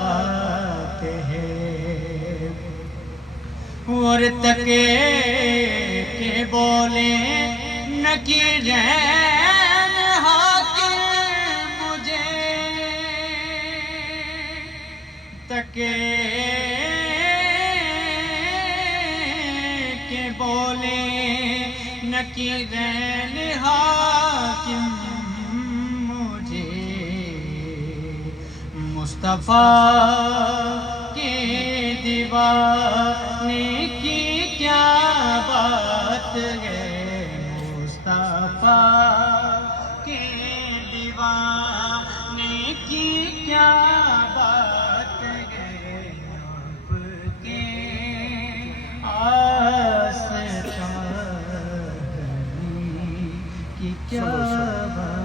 بات ہے، اور تکے کہ بولے نکیرین حاکم مجھے، تکے کہ بولے نکیرین حاکم مجھے، مصطفیٰ کے دیوانے کی کیا بات ہے، مصطفیٰ کے دیوانے کی کیا بات ہے، آپ کے آستانے کی کیا بات